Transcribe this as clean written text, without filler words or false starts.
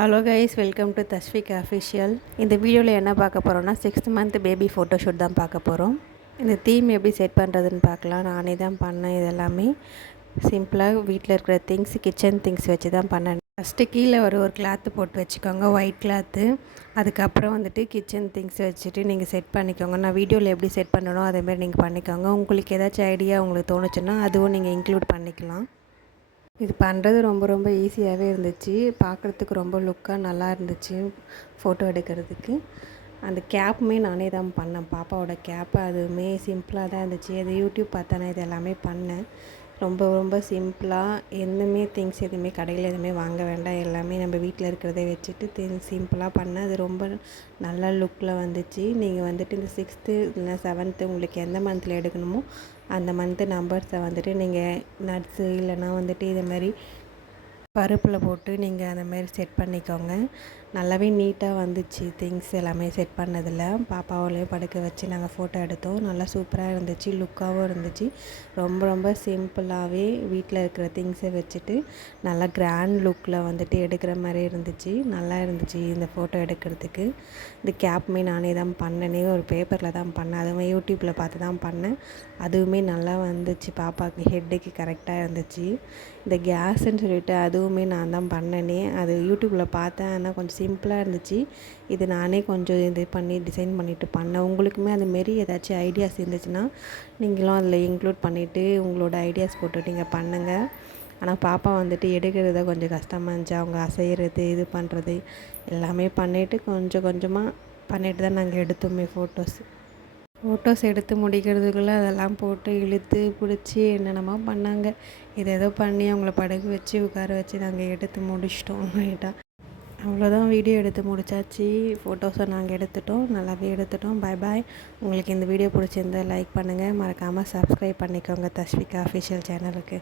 Hello guys, welcome to Tasvik official. இந்த வீடியோவில் என்ன பார்க்க போகிறோம்னா 6th மந்த் பேபி ஃபோட்டோஷூட் தான் பார்க்க போகிறோம். இந்த தீம் எப்படி செட் பண்ணுறதுன்னு பார்க்கலாம். நானே தான் பண்ணேன். இது எல்லாமே சிம்பிளாக வீட்டில் இருக்கிற திங்ஸ், கிச்சன் திங்ஸ் வச்சு தான் பண்ணேன். ஃபஸ்ட்டு கீழே ஒரு கிளாத்து போட்டு வச்சுக்கோங்க, ஒயிட் கிளாத்து. அதுக்கப்புறம் வந்துட்டு கிச்சன் திங்ஸ் வச்சுட்டு நீங்கள் செட் பண்ணிக்கோங்க. நான் வீடியோவில் எப்படி செட் பண்ணணும் அதேமாதிரி நீங்கள் பண்ணிக்கோங்க. உங்களுக்கு ஏதாச்சும் ஐடியா உங்களுக்கு தோணுச்சுன்னா அதுவும் நீங்கள் இன்க்ளூட் பண்ணிக்கலாம். இது பண்ணுறது ரொம்ப ஈஸியாகவே இருந்துச்சு. பார்க்குறதுக்கு ரொம்ப லுக்காக நல்லா இருந்துச்சு ஃபோட்டோ எடுக்கிறதுக்கு. அந்த கேப்புமே நானே தான் பண்ணேன். பாப்பாவோட கேப்பு அதுவுமே சிம்பிளாக தான் இருந்துச்சு. அது யூடியூப் பார்த்தானே இது எல்லாமே பண்ணேன். ரொம்ப சிம்பிளாக திங்ஸ் எதுவுமே கடையில் எதுவுமே வாங்க வேண்டாம். எல்லாமே நம்ம வீட்டில் இருக்கிறதே வச்சுட்டு சிம்பிளாக பண்ணேன். அது ரொம்ப நல்ல லுக்கில் வந்துச்சு. நீங்கள் வந்துட்டு இந்த 6th இல்லைனா 7th உங்களுக்கு எந்த மந்தில் எடுக்கணுமோ அந்த மந்த்து நம்பர்ஸை வந்துட்டு நீங்கள் நட்ஸு இல்லைனா வந்துட்டு இதேமாதிரி பருப்பில் போட்டு நீங்கள் அந்தமாரி செட் பண்ணிக்கோங்க. நல்லாவே நீட்டாக வந்துச்சு திங்ஸ் எல்லாமே செட் பண்ணதில். பாப்பாவிலையும் படுக்க வச்சு நாங்கள் ஃபோட்டோ எடுத்தோம். நல்லா சூப்பராக இருந்துச்சு, லுக்காகவும் இருந்துச்சு. ரொம்ப சிம்பிளாகவே வீட்டில் இருக்கிற திங்ஸை வச்சுட்டு நல்லா கிராண்ட் லுக்கில் வந்துட்டு எடுக்கிற மாதிரி இருந்துச்சு. நல்லா இருந்துச்சு இந்த ஃபோட்டோ எடுக்கிறதுக்கு. இந்த கேப்புமே நானே தான் பண்ணனே, ஒரு பேப்பரில் தான் பண்ணேன். அதுவுமே யூடியூப்பில் பார்த்து தான் பண்ணேன். அதுவுமே நல்லா வந்துச்சு. பாப்பாவுக்கு ஹெட்டுக்கு கரெக்டாக இருந்துச்சு. இந்த கேஸுன்னு சொல்லிட்டு அதுவுமே நான் தான் பண்ணனே. அது யூடியூப்பில் பார்த்தேன், ஆனால் கொஞ்சம் சிம்பிளாக இருந்துச்சு. இது நானே கொஞ்சம் இது பண்ணி டிசைன் பண்ணிவிட்டு பண்ணேன். உங்களுக்குமே அதுமாரி ஏதாச்சும் ஐடியாஸ் இருந்துச்சுன்னா நீங்களும் அதில் இன்க்ளூட் பண்ணிவிட்டு உங்களோட ஐடியாஸ் போட்டு நீங்கள் பண்ணுங்கள். ஆனால் பாப்பா வந்துட்டு எடுக்கிறத கொஞ்சம் கஷ்டமாக இருந்துச்சு. அவங்க அசைகிறது இது பண்ணுறது எல்லாமே பண்ணிவிட்டு கொஞ்சமாக பண்ணிவிட்டு தான் நாங்கள் எடுத்தோமே ஃபோட்டோஸ் எடுத்து முடிக்கிறதுக்குள்ளே அதெல்லாம் போட்டு இழுத்து பிடிச்சி என்னென்னமோ பண்ணாங்க. ஏதோ பண்ணி அவங்கள படுக்க வச்சு உட்கார வச்சு நாங்கள் எடுத்து முடிச்சிட்டோம் ரைட்டாக. அவ்வளோதான், வீடியோ எடுத்து முடித்தாச்சு. ஃபோட்டோஸை நாங்கள் எடுத்துட்டோம், நல்லாவே எடுத்துட்டோம். பாய். உங்களுக்கு இந்த வீடியோ பிடிச்சிருந்தால் லைக் பண்ணுங்கள், மறக்காமல் சப்ஸ்கிரைப் பண்ணிக்கோங்க தஸ்விகா அஃபிஷியல் சேனலுக்கு.